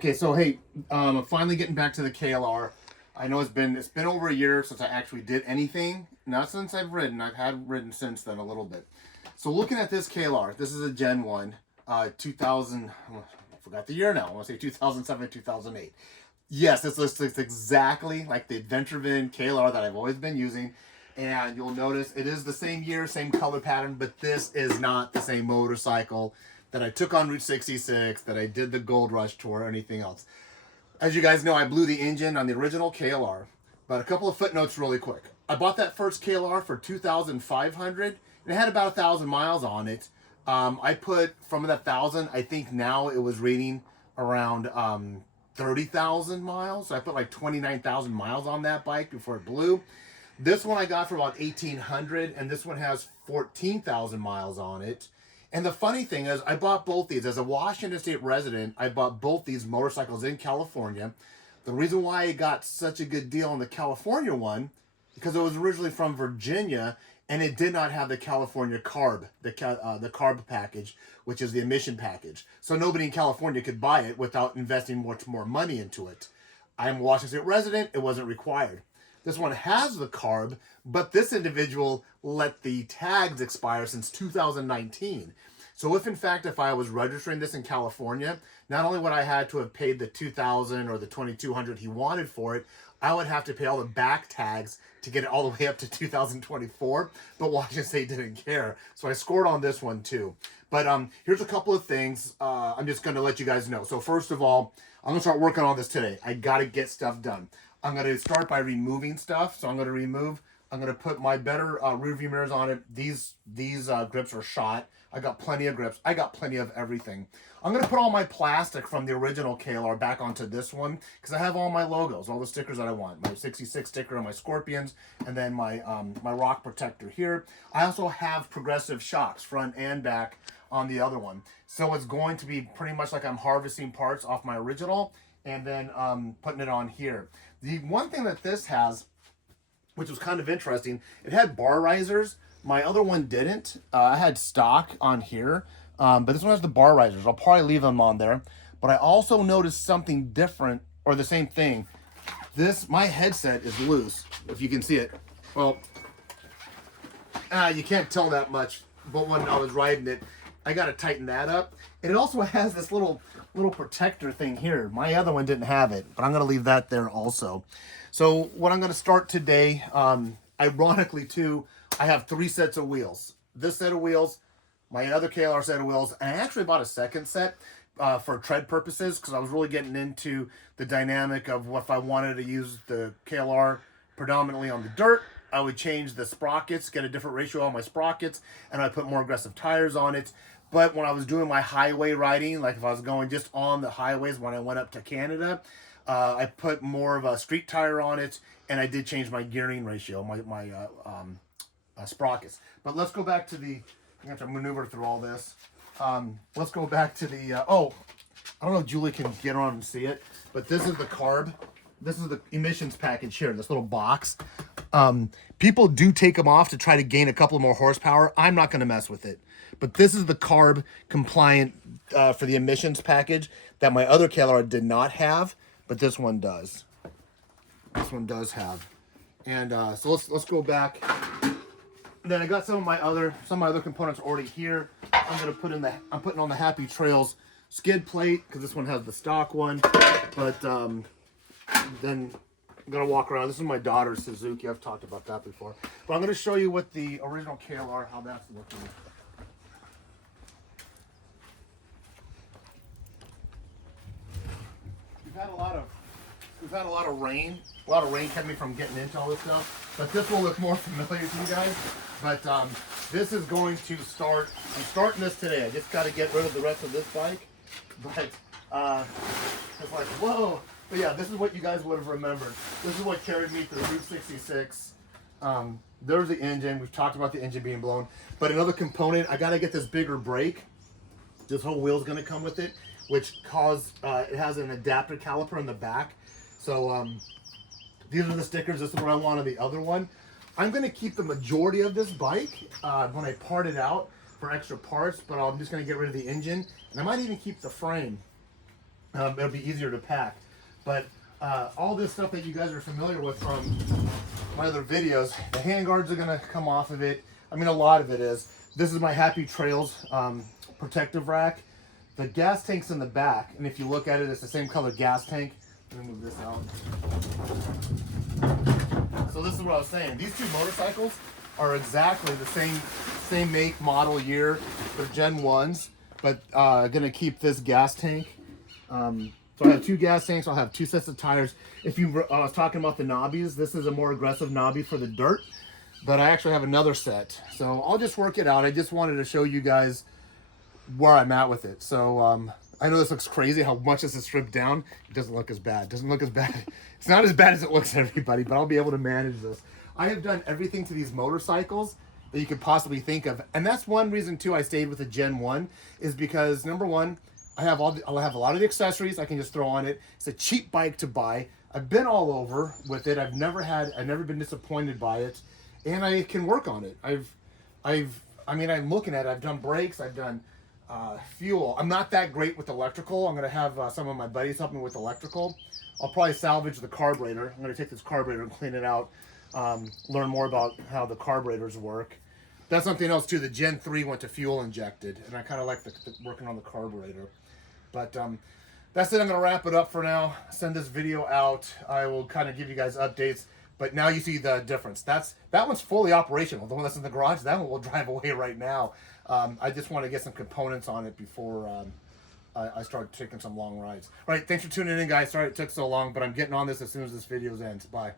Okay, so hey, I'm finally getting back to the KLR. I know it's been over a year since I actually did anything. Not since I've ridden. I've had ridden since then a little bit. So looking at this KLR, this is a Gen 1, 2000. I forgot the year now. I want to say 2007, 2008. Yes, this looks exactly like the Adventure Van KLR that I've always been using. And you'll notice it is the same year, same color pattern, but this is not the same motorcycle that I took on Route 66, that I did the Gold Rush tour, or anything else. As you guys know, I blew the engine on the original KLR. But a couple of footnotes really quick. I bought that first KLR for $2,500, and it had about 1,000 miles on it. I put, from that 1,000, I think now it was rating around 30,000 miles. So I put like 29,000 miles on that bike before it blew. This one I got for about 1,800, and this one has 14,000 miles on it. And the funny thing is, I bought both these. As a Washington State resident, I bought both these motorcycles in California. The reason why I got such a good deal on the California one, because it was originally from Virginia, and it did not have the California CARB, the CARB package, which is the emission package. So nobody in California could buy it without investing much more money into it. I'm a Washington State resident. It wasn't required. This one has the CARB, but this individual let the tags expire since 2019. So if I was registering this in California, not only would I had to have paid the 2,000 or the 2,200 he wanted for it, I would have to pay all the back tags to get it all the way up to 2024. But Washington State didn't care, so I scored on this one too. But here's a couple of things I'm just going to let you guys know. So first of all, I'm going to start working on this today. I got to get stuff done. I'm going to start by removing stuff. So I'm going to put my better rear view mirrors on it. These grips are shot. I got plenty of grips. I got plenty of everything. I'm going to put all my plastic from the original KLR back onto this one because I have all my logos, all the stickers that I want. My 66 sticker on my Scorpions, and then my rock protector here. I also have progressive shocks, front and back, on the other one. So it's going to be pretty much like I'm harvesting parts off my original and then putting it on here. The one thing that this has, which was kind of interesting, it had bar risers. My other one didn't. I had stock on here, but this one has the bar risers. I'll probably leave them on there. But I also noticed something different, or the same thing. My headset is loose, if you can see it. Well, you can't tell that much, but when I was riding it, I got to tighten that up. And it also has this little protector thing here. My other one didn't have it, but I'm going to leave that there also. So what I'm going to start today, ironically too, I have 3 sets of wheels. This set of wheels, my other KLR set of wheels, and I actually bought a second set for tread purposes because I was really getting into the dynamic of if I wanted to use the KLR predominantly on the dirt, I would change the sprockets, get a different ratio on my sprockets, and I'd put more aggressive tires on it. But when I was doing my highway riding, like if I was going just on the highways when I went up to Canada, I put more of a street tire on it, and I did change my gearing ratio, my sprockets. But let's go back to I have to maneuver through all this. Let's go back to I don't know if Julie can get around and see it, but this is the CARB. This is the emissions package here, this little box. People do take them off to try to gain a couple more horsepower. I'm not going to mess with it. But this is the CARB compliant for the emissions package that my other KLR did not have, but this one does. This one does have. And so let's go back. Then I got some of my other components already here. I'm putting on the Happy Trails skid plate because this one has the stock one. But then I'm gonna walk around. This is my daughter's Suzuki. I've talked about that before. But I'm gonna show you what the original KLR, how that's looking. We've had a lot of rain. A lot of rain kept me from getting into all this stuff. But this will look more familiar to you guys. But this is going to start. I'm starting this today. I just got to get rid of the rest of this bike. But it's like, whoa. But yeah, this is what you guys would have remembered. This is what carried me through Route 66. There's the engine. We've talked about the engine being blown. But another component, I got to get this bigger brake. This whole wheel's going to come with it, which it has an adapter caliper in the back. So these are the stickers. This is what I want on the other one. I'm going to keep the majority of this bike when I part it out for extra parts, but I'm just going to get rid of the engine. And I might even keep the frame. It'll be easier to pack. But all this stuff that you guys are familiar with from my other videos, the handguards are gonna come off of it. I mean, a lot of it is. This is my Happy Trails protective rack. The gas tank's in the back, and if you look at it, it's the same color gas tank. Let me move this out. So this is what I was saying. These two motorcycles are exactly the same make, model, year. They're Gen 1s, but gonna keep this gas tank. So I have two gas tanks. I'll have two sets of tires. If you, I was talking about the knobbies. This is a more aggressive knobby for the dirt, but I actually have another set. So I'll just work it out. I just wanted to show you guys where I'm at with it. So I know this looks crazy how much this is stripped down. It doesn't look as bad. It doesn't look as bad. It's not as bad as it looks, everybody, but I'll be able to manage this. I have done everything to these motorcycles that you could possibly think of. And that's one reason too I stayed with the Gen 1 is because number one, I'll have a lot of the accessories I can just throw on it. It's a cheap bike to buy. I've been all over with it. I've never been disappointed by it, and I can work on it. I mean, I'm looking at it. I've done brakes. I've done fuel. I'm not that great with electrical. I'm gonna have some of my buddies help me with electrical. I'll probably salvage the carburetor. I'm gonna take this carburetor and clean it out. Learn more about how the carburetors work. That's something else too. The Gen 3 went to fuel injected, and I kind of like the working on the carburetor. But that's it. I'm gonna wrap it up for now. Send this video out. I will kind of give you guys updates. But now you see the difference. That one's fully operational. The one that's in the garage, that one will drive away right now. I just want to get some components on it before I start taking some long rides. All right, thanks for tuning in, guys. Sorry it took so long, but I'm getting on this as soon as this video ends. Bye.